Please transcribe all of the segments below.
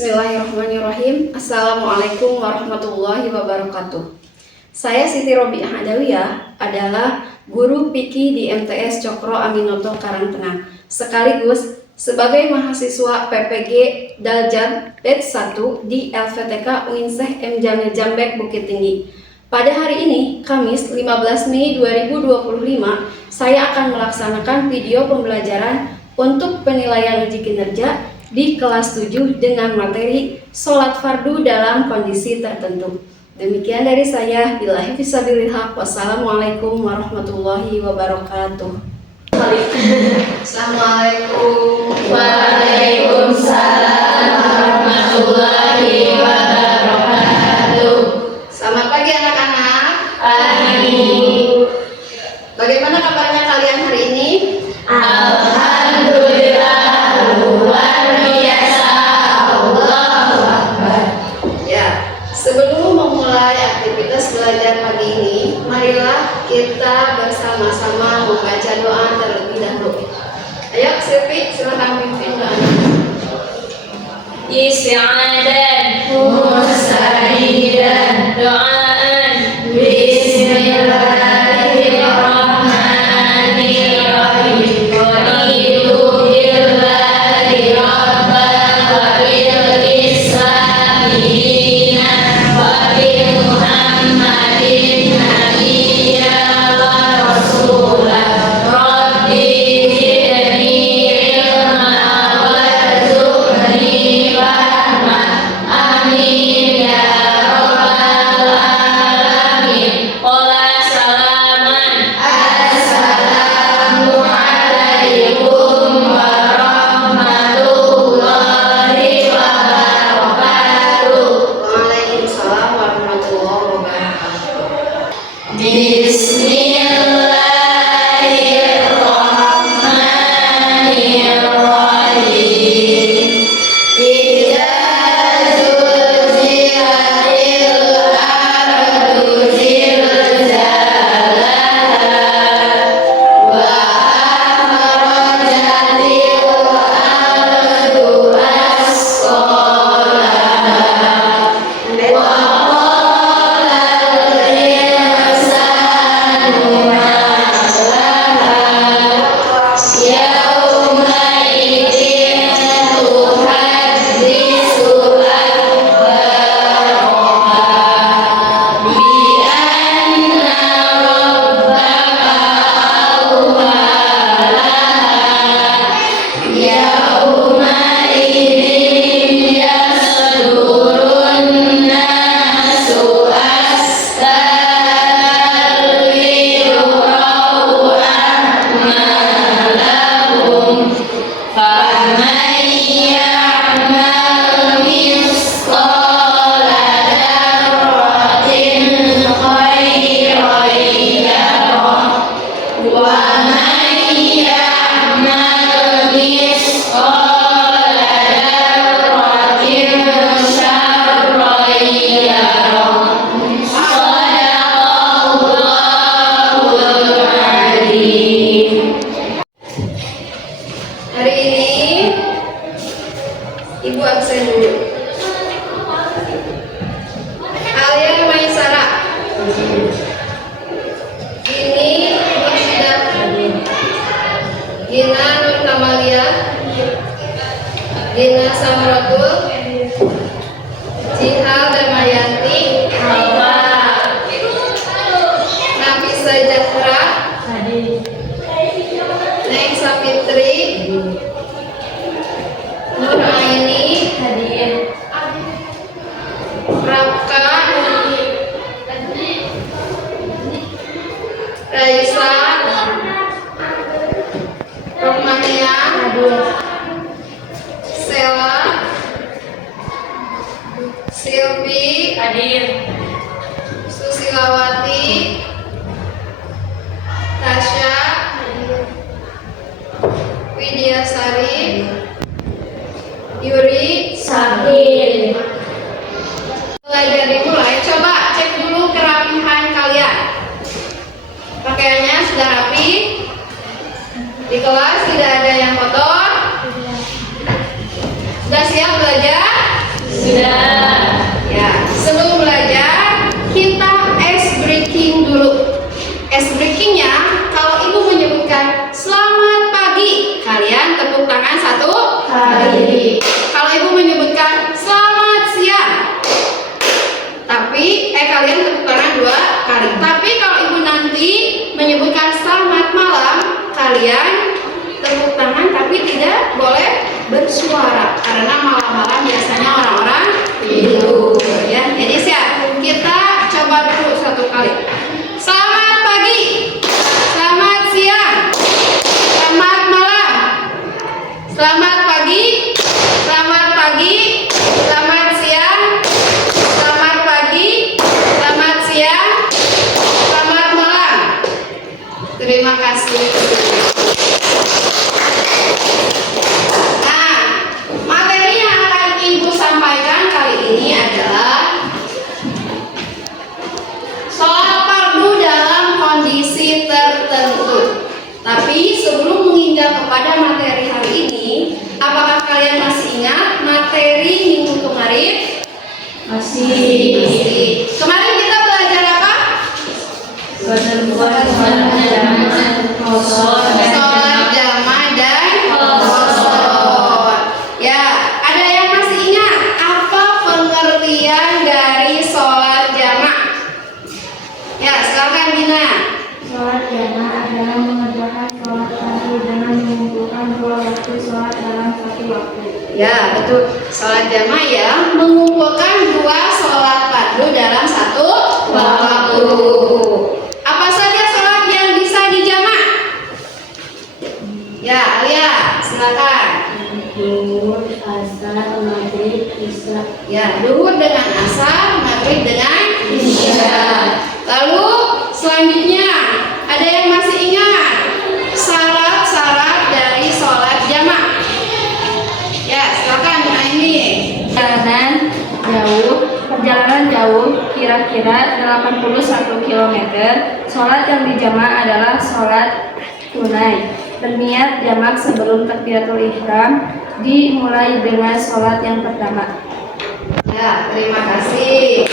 Bismillahirrahmanirrahim. Assalamualaikum warahmatullahi wabarakatuh. Saya Siti Robiah Adawiyah, adalah guru fikih di MTS Cokro Aminoto Karangtengah, sekaligus sebagai mahasiswa PPG Daljat Batch 1 di LVTK UIN Syekh M. Jamil Jambek Bukit Tinggi. Pada hari ini, Kamis 15 Mei 2025, saya akan melaksanakan video pembelajaran untuk penilaian uji kinerja di kelas 7 dengan materi sholat fardu dalam kondisi tertentu. Demikian dari saya. Billahi fisabilil haq. Wassalamualaikum warahmatullahi wabarakatuh. Assalamualaikum. Waalaikumsalam warahmatullahi wabarakatuh. Selamat pagi anak-anak. Pagi. Bagaimana kabarnya kalian hari ini? Alhamdulillah, luar biasa. Allahu Akbar. Ya, sebelum memulai aktivitas belajar pagi ini, marilah kita bersama-sama membaca doa terlebih dahulu. Ayo, Silvi, silakan pimpin doanya. Isti'adan musta'idan doaan bismillahirrahmanirrahim qadiru billahi rabban wa bil islamina wa bi muhammadin nabiyya wa rasulah rabbi zidni ilma warzuqni fahma amin ya rabbal alamin. Qala salaman assalamu alaikum warahmatullahi wabarakatuh. Waalaikumsalam warahmatullahi wabarakatuh. Bismillahirrahmanirrahim. Idza zulzilatil ardu zilzalaha wa akhrajatil ardu asqalaha wa qala al-insanu kita ice breaking dulu. Ice breakingnya, kalau ibu menyebutkan selamat pagi, kalian tepuk tangan 1 kali. Kalau ibu menyebutkan selamat siang, kalian tepuk tangan 2 kali. Tapi kalau ibu nanti menyebutkan selamat malam, kalian tepuk tangan tapi tidak boleh bersuara karena malam-malam biasanya orang-orang tidur ya. Jadi siap. Kita coba dulu 1 kali. Selamat pagi, selamat siang, selamat malam, selamat pagi, selamat pagi, selamat siang, selamat pagi, selamat siang, selamat malam. Terima kasih. Nah, materi yang akan ibu sampaikan kali ini adalah sholat fardu dalam kondisi tertentu. Tapi sebelum menginjak kepada materi hari ini, apakah kalian masih ingat materi minggu kemarin? Masih. Kemarin kita belajar apa? Sholat jamaah dan qashar. Ya, ada yang masih ingat apa pengertian dari sholat jamaah? Ya, silakan Dina. Sholat jamaah adalah mengerjakan sholat fardu dengan mengumpulkan 2 waktu sholat dalam 1 waktu. Ya, betul. Sholat jamaah ya, mengumpulkan 2 sholat fardu dalam 1 waktu. Apa saja sholat yang bisa dijamak? Ya, Alia, silakan. Zuhur, asar, maghrib, isya. Ya, zuhur dengan asar, maghrib dengan isya. Lalu selanjutnya, ada yang masih ingat syarat-syarat dari sholat jamaah? Ya, silakan ini. Perjalanan jauh kira-kira 81 km. Sholat yang dijamak adalah sholat tunai. Berniat jamak sebelum takbiratul ihram, dimulai dengan sholat yang pertama. Ya, terima kasih.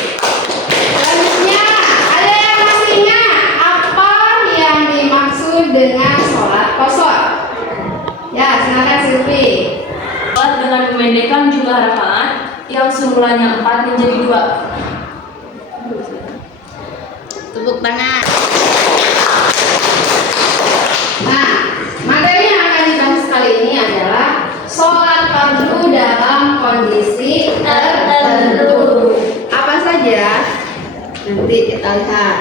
Selanjutnya, ada yang masih ingat apa yang dimaksud dengan sholat qashar? Ya, silakan Silvi. Sholat dengan memendekkan jumlah rakaat yang semulanya 4 menjadi 2. Tepuk tangan. Nah, materi yang akan dibahas kali ini adalah sholat fardu dalam kondisi tertentu. Apa saja? Nanti kita lihat.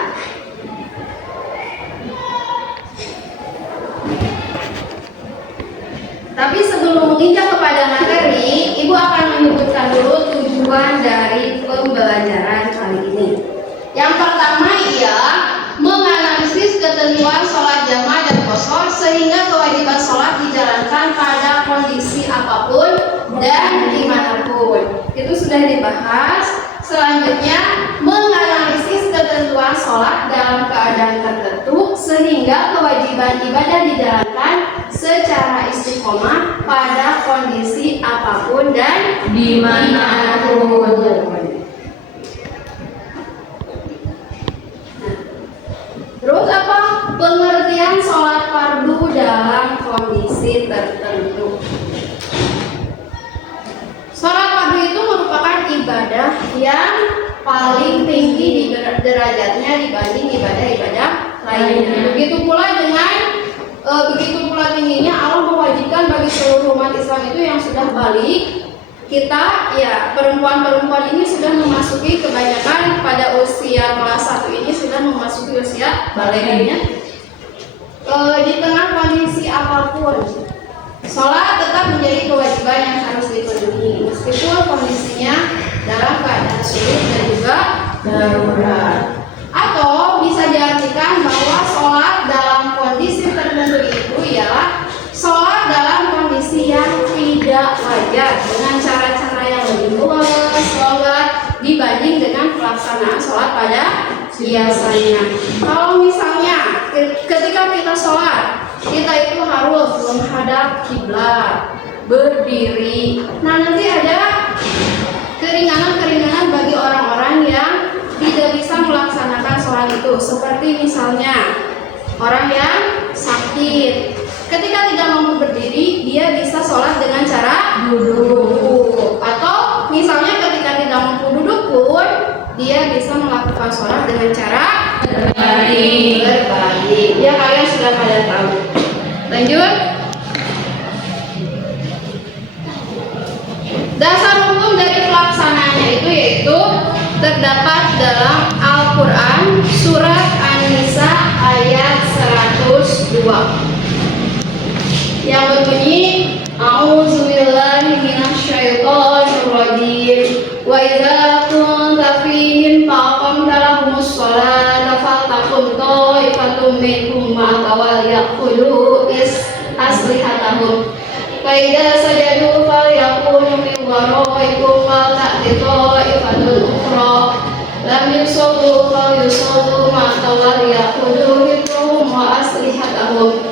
Tapi sebelum menginjak kepada materi, Ibu akan menyebutkan dulu tujuan dari pembelajaran kali ini. Yang pertama ialah menganalisis ketentuan sholat jamaah dan qashar sehingga kewajiban sholat dijalankan pada kondisi apapun dan dimanapun. Itu sudah dibahas. Selanjutnya, menganalisis ketentuan sholat dalam keadaan tertentu sehingga kewajiban ibadah dijalankan secara istiqomah pada kondisi apapun dan dimanapun. Terus apa? Pengertian sholat fardu dalam kondisi tertentu. Sholat fardu itu merupakan ibadah yang paling tinggi di derajatnya dibanding ibadah-ibadah lainnya. Begitu pula tingginya Allah mewajibkan bagi seluruh umat Islam itu yang sudah balik. Kita ya perempuan-perempuan ini sudah memasuki kebanyakan pada usia kelas 1 ini sudah memasuki usia baliknya. Di tengah kondisi apapun, sholat tetap menjadi kewajiban yang harus dipenuhi meskipun kondisinya dalam keadaan sulit dan juga darurat. Atau bisa diartikan bahwa sholat dalam kondisi tertentu itu ialah sholat dalam kondisi yang tidak wajar dengan cara-cara yang lebih luas, longgar dibanding dengan pelaksanaan sholat pada biasanya. Kalau misalnya ketika kita sholat, kita itu harus menghadap kiblat, berdiri. Nah, nanti ada keringanan-keringanan bagi orang-orang yang tidak bisa orang yang sakit. Ketika tidak mampu berdiri, dia bisa sholat dengan cara duduk. Atau misalnya ketika tidak mampu duduk pun, dia bisa melakukan sholat dengan cara berbalik. Ya, kalian sudah pada tahu. Lanjut. Dasar hukum dari pelaksanaannya itu yaitu terdapat dalam Al-Quran surat An-Nisa ayat 102 yang berbunyi A'udzubillahi minasyaitonirrajim wa idza kunta fihim faqamta lahumus sholata faltaqum ta'ifatum minhum ma'aka wal ya'khudhu aslihatahum fa idza sajadu falyakunu min waraikum wal ta'ti ta'ifatun ukhra lam yusallu falyusallu ma'aka wal ya'khudhu hidrahum wa aslihatahum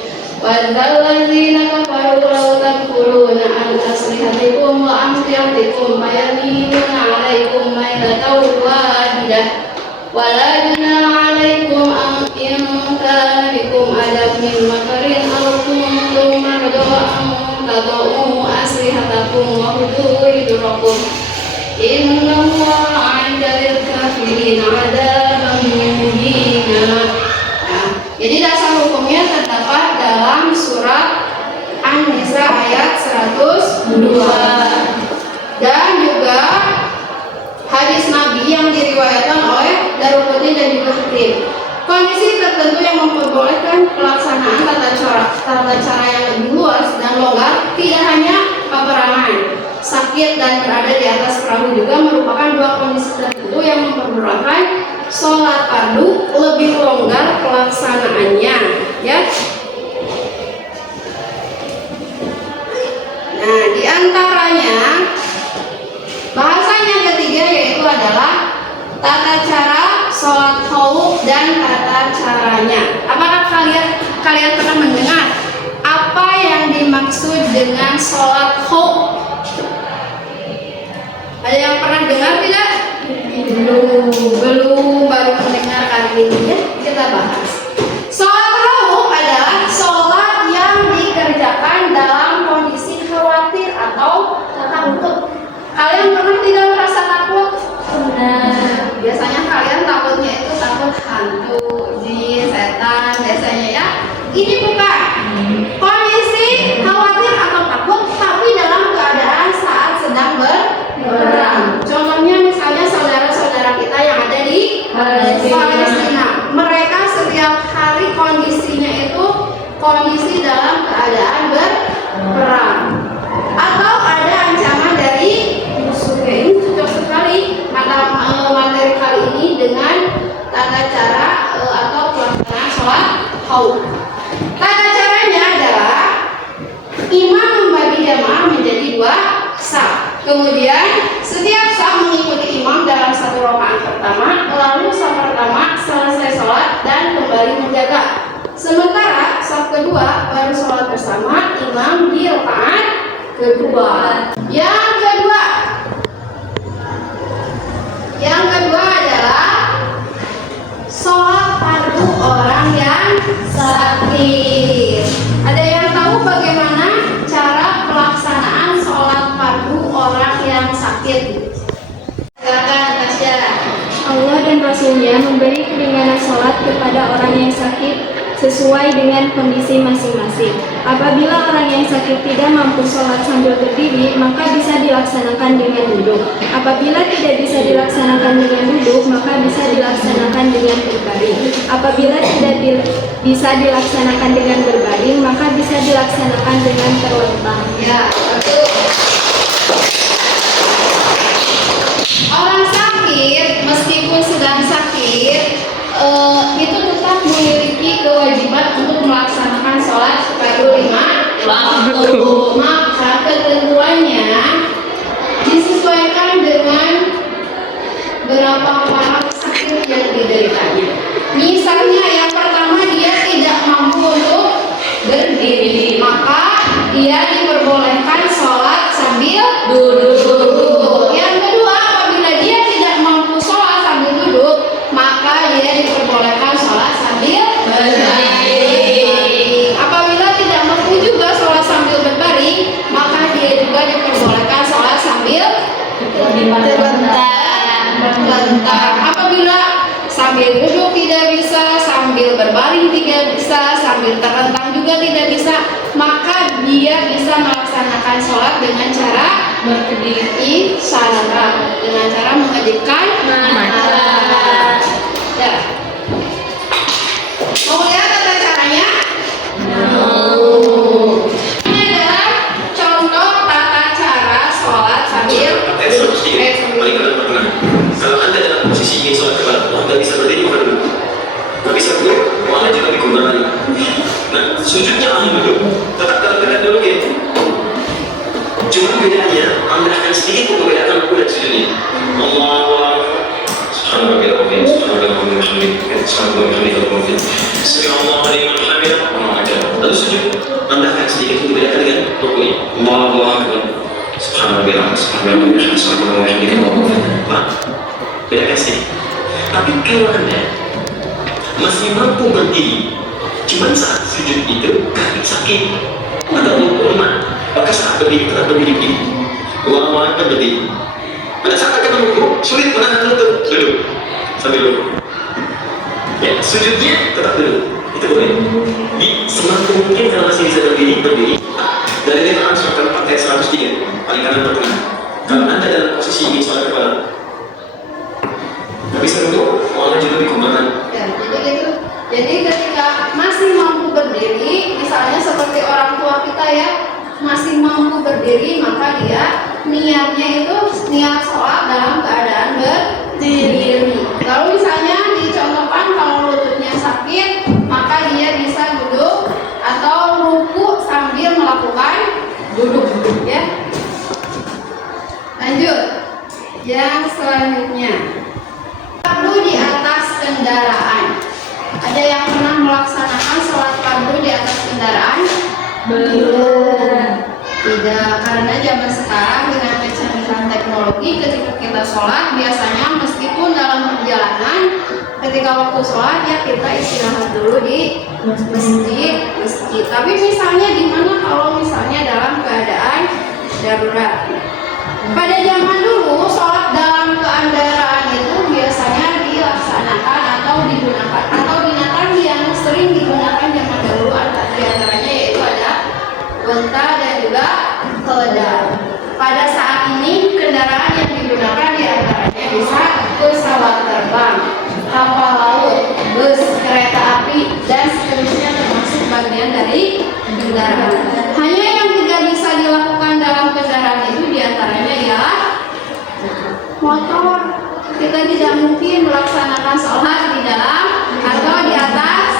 wadzalladzina kafaru law takfuruna an aslihatikum wa amtiatikum fayaminuna 'alaikum mailatan wahidah wala junaha 'alaikum in kana bikum adab min makarin aw kuntum marda an tad'u aslihatakum wa khudhu hidrakum innahu 'inda lil kafirin 'adaban muhina. Jadi dasar hukumnya terdapat dalam surat An-Nisa ayat 102 dan juga hadis Nabi yang diriwayatkan oleh Daruqutni dan juga Hakim. Kondisi tertentu yang memperbolehkan pelaksanaan tata cara yang lebih luas dan longgar tidak hanya peperangan, sakit dan berada di atas perahu juga merupakan dua kondisi tertentu yang memperbolehkan sholat fardu lebih longgar pelaksanaannya, ya. Nah, diantaranya bahasan yang ketiga yaitu adalah tata cara sholat khauf dan tata caranya. Apakah kalian pernah mendengar apa yang dimaksud dengan sholat khauf? Ada yang pernah dengar tidak? Belum, baru mendengar kali ini, ya. Kita bahas. Sholat khauf adalah sholat yang dikerjakan dalam kondisi khawatir atau takut. Kalian pernah tidak merasa takut? Pernah. Biasanya kalian takutnya itu takut hantu, jin, setan, biasanya, ya. Ini bukan kondisi khawatir atau takut, tapi dalam keadaan saat sedang berperang. Contohnya misalnya saudara-saudara kita yang ada di Palestina. Mereka setiap hari kondisinya itu kondisi dalam keadaan berperang. Atau ada ancaman dari musuh. Ini cocok sekali materi kali ini dengan tata cara atau pelaksanaan sholat khauf. Tata caranya adalah imam membagi jamaah menjadi dua saf. Kemudian setiap saf mengikuti imam dalam satu rakaat pertama, lalu saf pertama selesai sholat dan kembali menjaga. Sementara saf kedua baru sholat bersama imam di rakaat kedua. Yang kedua adalah sholat fardu orang yang sakit. Ada yang tahu bagaimana cara pelaksanaan sholat fardu orang yang sakit? Silakan, Tasya. Allah dan Rasulnya memberi keringanan sholat kepada orang yang sakit sesuai dengan kondisi masing-masing. Apabila orang yang sakit tidak mampu sholat sambil berdiri, maka bisa dilaksanakan dengan duduk. Apabila tidak bisa dilaksanakan dengan duduk, maka bisa dilaksanakan dengan berbaring. Apabila tidak bisa dilaksanakan dengan berbaring, maka bisa dilaksanakan dengan terlentang. Ya, betul. Orang sakit, meskipun sedang sakit, itu tetap memiliki kewajiban untuk melaksanakan sholat fardu 5 waktu. Maka ketentuannya disesuaikan dengan berapa parah sakit yang dideritanya. Misalnya yang pertama dia tidak mampu untuk berdiri, maka dia diperbolehkan sholat sambil duduk. Yang kedua, apabila dia tidak mampu sholat sambil duduk, maka dia diperbolehkan sholat sambil berdiri. berbaring tidak bisa, sambil terlentang juga tidak bisa, maka dia bisa melaksanakan sholat dengan cara berdiri isyarah, dengan cara mengejekkan mata. Ya. Mau lihat tata caranya? Ini adalah contoh tata cara sholat sambil kalau Anda dalam posisi ingin sholat kebal, Anda bisa berdiri bukan dulu. Nggak bisa dulu, Anda juga dikumpulkan. Nah, sujudnya Anda dulu, tetap dalam keadaan dulu ya. Cuma bedanya, Anda akan sedikit membedakan ruku dan sujudnya. Allahu Akbar. Subhanallah, lalu sujud, Anda akan sedikit membedakan dengan rukunya. Allahu Akbar. Subhanallah, bedakan sih. Tapi kalau Anda masih mampu berdiri, cuma saat sujud itu kaki sakit atau lemah, maka saat berdiri tetap berdiri begini. Allahu Akbar berdiri. Pada saat akan ruku, sulit menahan lutut dulu sambil dulu. Ya, sujudnya tetap dulu. Itu boleh. Di semampu mungkin kalau masih bisa berdiri, berdiri. Dan ini akan surat Al-Fatihah 103, paling kanan bertengah. Kalau Anda dalam posisi ingin sholat kepala, nggak bisa duduk, Allah juga dikumpulkan. Ya, jadi gitu. Jadi ketika masih mampu berdiri, misalnya seperti orang tua kita ya, masih mampu berdiri, maka dia niatnya itu niat sholat dalam keadaan berdiri. Lalu misalnya dicontohkan kalau lututnya sakit, maka dia bisa duduk atau ruku sambil melakukan duduk ya. Lanjut. Yang selanjutnya, fardu di atas kendaraan. Ada yang pernah melaksanakan sholat fardu di atas kendaraan? Belum. Tidak, karena zaman sekarang dengan kecanggihan teknologi, ketika kita sholat biasanya meskipun dalam perjalanan, ketika waktu sholat ya kita istirahat dulu di masjid. Tapi misalnya di mana kalau misalnya dalam keadaan darurat? Pada zaman dulu sholat dalam kendaraan itu biasanya dilaksanakan atau digunakan atau binatang yang sering digunakan zaman dahulu antaranya yaitu ada unta dan juga keledai. Pada saat ini kendaraan yang digunakan diantaranya bisa pesawat terbang, kapal laut, bus, kereta api dan seterusnya termasuk bagian dari kendaraan. Hanya yang tidak bisa dilakukan dalam kendaraan itu diantaranya ialah motor. Kita tidak mungkin melaksanakan sholat di dalam atau di atas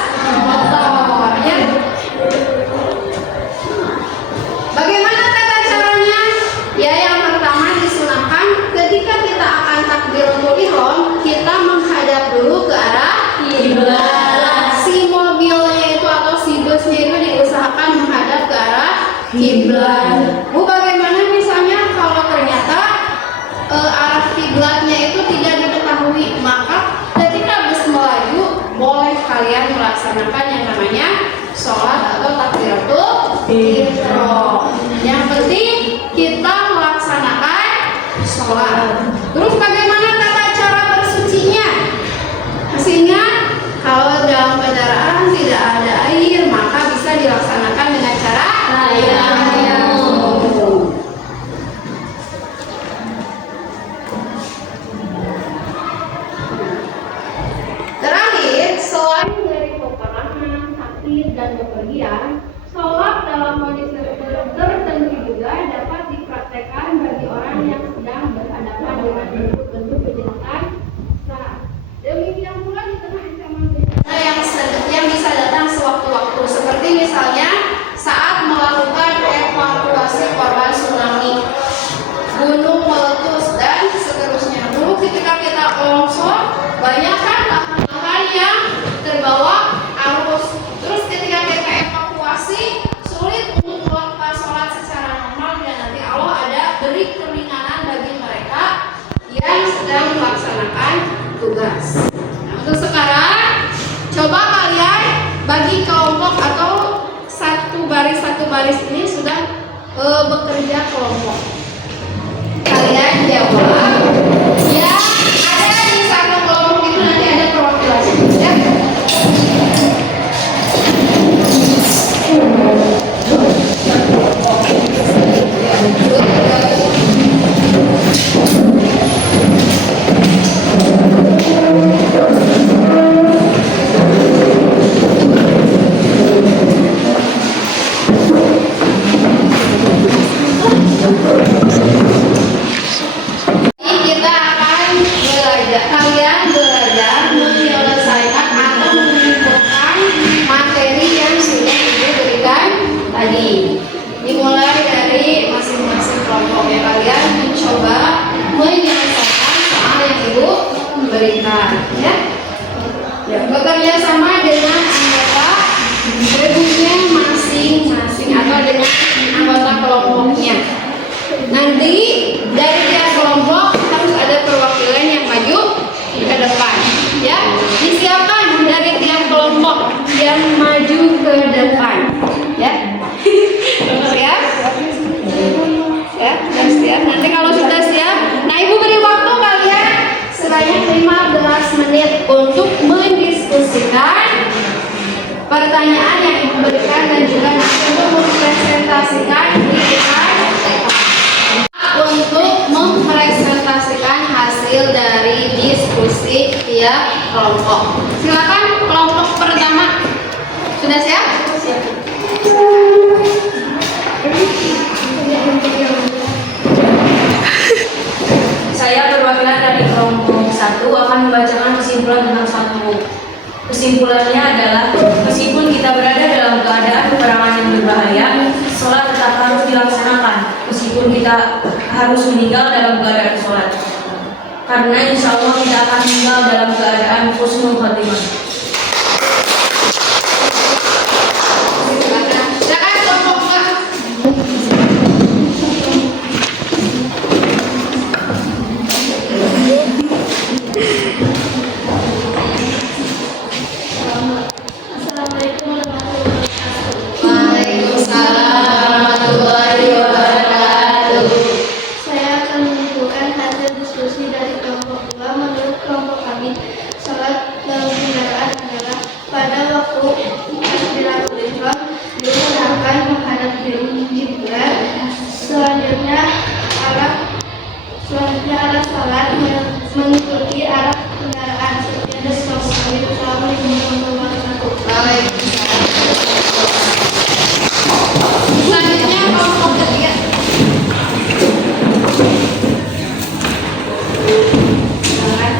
motor ya. Bagaimana tata caranya? Ya, yang pertama disunahkan ketika kita akan takbiratul ihram, kita menghadap dulu ke arah kiblat. Si mobilnya itu atau si busnya itu diusahakan menghadap ke arah kiblat. Bu, bagaimana misalnya kalau ternyata arah kiblatnya itu tidak diketahui, maka ketika bus melaju boleh kalian melaksanakan yang namanya sholat atau takbiratul ihram. Yang penting kita melaksanakan sholat. Terus bagaimana tata cara bersucinya? Masih ingat? Kalau dalam kendaraan tidak ada air, maka bisa dilaksanakan dengan cara tayamum. Terakhir, selain dari peperangan, sakit dan bepergian, sholat dalam kondisi tertentu juga dapat dipraktekkan bagi orang yang sedang berhadapan dengan bentuk-bentuk kejahatan. Demikian pula di tengah ancaman bencana yang bisa datang sewaktu-waktu, seperti misalnya saat melakukan evakuasi korban tsunami, gunung meletus dan seterusnya. Dulu ketika kita longsor, banyak kan lahan yang terbawa arus. Terus ketika kita evakuasi, sulit untuk melakukan sholat secara normal dan nanti Allah ada beri keringanan bagi mereka yang sedang melaksanakan tugas. Nah, untuk sekarang coba kalian bagi kelompok atau satu baris ini sudah bekerja kelompok. Kalian jawab ya, ada di satu kelompok itu nanti ada perwakilan ya. bekerja sama dengan anggota berikutnya masing-masing atau dengan anggota kelompoknya. Nanti dari tiap kelompok harus ada perwakilan yang maju ke depan, ya. Disiapkan dari tiap kelompok yang maju ke depan, ya. Siap? Ya, sudah siap. Nanti kalau sudah siap, nah ibu beri waktu kalian sebanyak 15 menit untuk mendiskusikan pertanyaan yang ibu berikan dan juga nanti untuk mempresentasikan di depan untuk mempresentasikan hasil dari diskusi tiap kelompok. Silakan kelompok pertama. Sudah siap? Siap. Saya perwakilan dari kelompok 1 akan membacakan kesimpulan tentang satu. Kesimpulannya adalah meskipun kita berada dalam keadaan peperangan yang berbahaya, sholat tetap harus dilaksanakan meskipun kita harus meninggal dalam keadaan sholat. Karena insya Allah kita akan meninggal dalam keadaan husnul khotimah. Silakan kelompok A. Assalamualaikum warahmatullahi wabarakatuh. Waalaikumsalam warahmatullahi wabarakatuh. Saya akan menyimpulkan hasil diskusi dari kelompok 2. Menurut kelompok kami, sholat dalam kendaraan adalah pada waktu takbiratul ihram diusahakan menghadap kiblat. Selanjutnya arah sholat mengikuti arah kendaraan. Sekian dari kelompok kami. Assalamualaikum warahmatullahi wabarakatuh. Waalaikumsalam. Selanjutnya kelompok ketiga.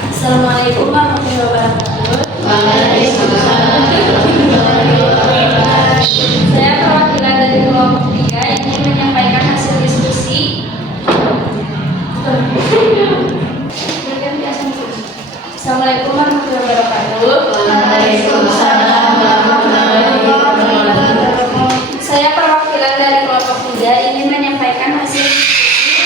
Assalamualaikum warahmatullahi wabarakatuh. Waalaikumsalam. Saya perwakilan dari kelompok 3 ingin menyampaikan hasil diskusi. Assalamualaikum warahmatullahi wabarakatuh. Waalaikumsalam warahmatullahi wabarakatuh. Saya perwakilan dari kelompok 3 ingin menyampaikan hasil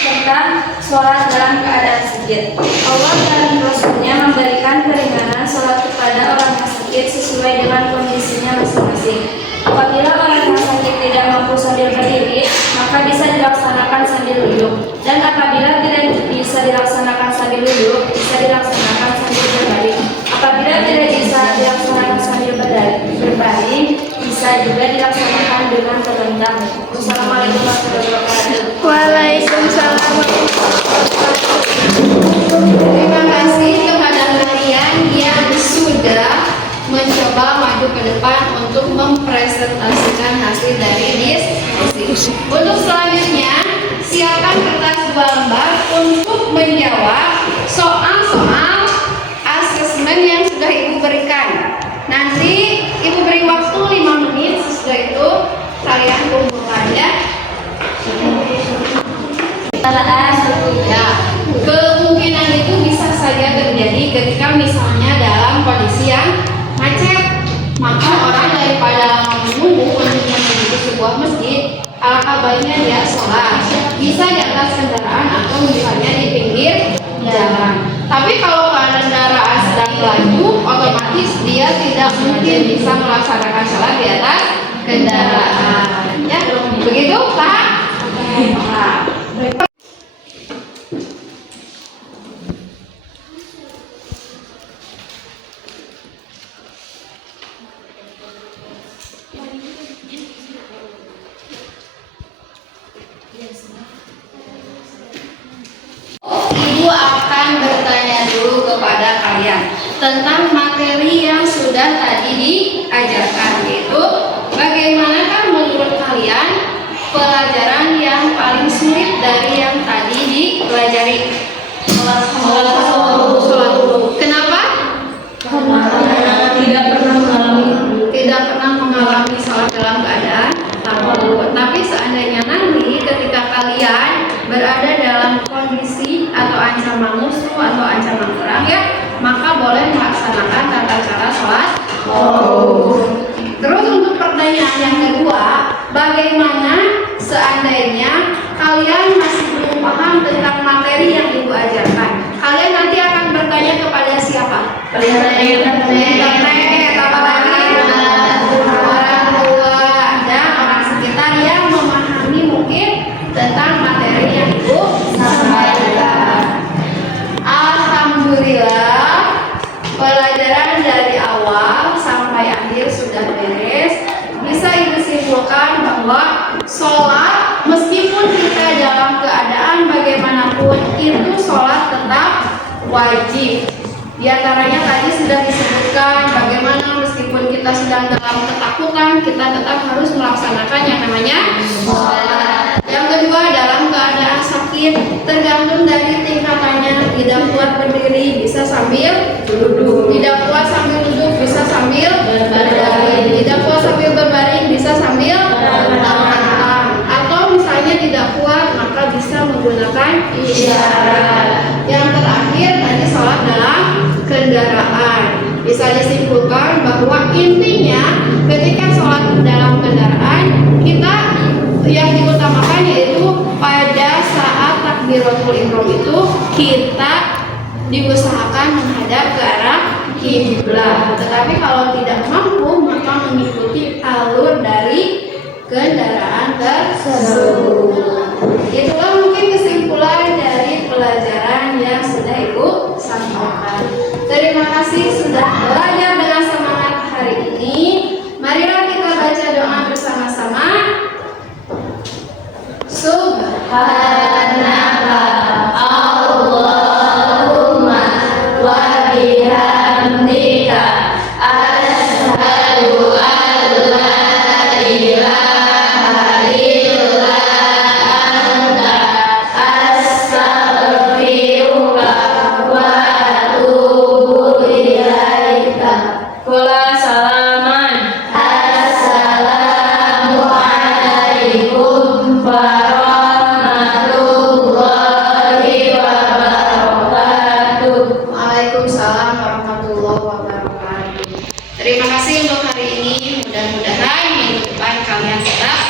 tentang sholat dalam keadaan sakit. Allah dan Rasulnya memberikan keringanan sholat kepada orang yang sakit sesuai dengan kondisinya masing-masing. Apabila orang yang sakit tidak mampu sambil berdiri, maka bisa dilaksanakan sambil duduk. Dan apabila tidak bisa dilaksanakan sambil duduk, bisa dilaksanakan sambil berbaring. Apabila tidak bisa dilaksanakan sambil berbaring, bisa juga dilaksanakan dengan terlentang. Wassalamualaikum warahmatullahi wabarakatuh. Waalaikumsalam. Terima kasih kepada kalian yang sudah mencoba maju ke depan untuk mempresentasikan hasil dari diskusi. Untuk selanjutnya, siapkan kertas 2 lembar untuk menjawab soal-soal asesmen yang sudah ibu berikan. Nanti ibu beri waktu 5 menit, sesudah itu kalian kumpulkan ya. Ya, kemungkinan itu bisa saja terjadi ketika misalnya dalam kondisi yang macet, maka orang daripada menunggu untuk menuju sebuah masjid, alangkah baiknya dia sholat, bisa di atas kendaraan atau misalnya di pinggir jalan. Tapi kalau kendaraan sedang melaju, otomatis dia tidak mungkin bisa melaksanakan sholat di atas kendaraan. Ya, begitu Pak? Ibu akan bertanya dulu kepada kalian tentang materi yang sudah tadi diajarkan, yaitu bagaimanakah menurut kalian pelajaran yang paling sulit dari yang tadi dipelajari? Sholat. Kenapa? Tidak pernah mengalami sholat dalam keadaan tanpa wudhu. Tapi seandainya nanti ketika kalian berada dalam kondisi atau ancaman musuh atau ancaman perang, ya, maka boleh melaksanakan tata cara sholat sudah disebutkan bagaimana meskipun kita sedang dalam ketakutan, kita tetap harus melaksanakan yang namanya sholat. Yang kedua, dalam keadaan sakit, tergantung dari tingkatannya. Tidak kuat berdiri, bisa sambil duduk. Tidak kuat sambil duduk, bisa sambil berbaring. Tidak kuat sambil berbaring, bisa sambil terlentang. Atau misalnya tidak kuat, maka bisa menggunakan isyarat. Yang terakhir, tadi sholat dalam kendaraan. Bisa disimpulkan bahwa intinya ketika sholat dalam kendaraan, kita yang diutamakan yaitu pada saat takbiratul ihram itu kita diusahakan menghadap ke arah kiblat. Tetapi kalau tidak mampu, maka mengikuti alur dari kendaraan tersebut. Itulah mungkin kesimpulan dari pelajaran yang sudah Ibu sampaikan. Terima kasih sudah belajar dengan semangat hari ini. Marilah kita baca doa bersama-sama. Subhanaka Allahumma wa bihamdika asyhadu an la ilaha illa anta astaghfiruka wa atubu ilaika. Kula salaman. Assalamualaikum warahmatullahi wabarakatuh. Waalaikumsalam warahmatullahi wabarakatuh. Terima kasih untuk hari ini. Mudah-mudahan minggu depan kalian tetap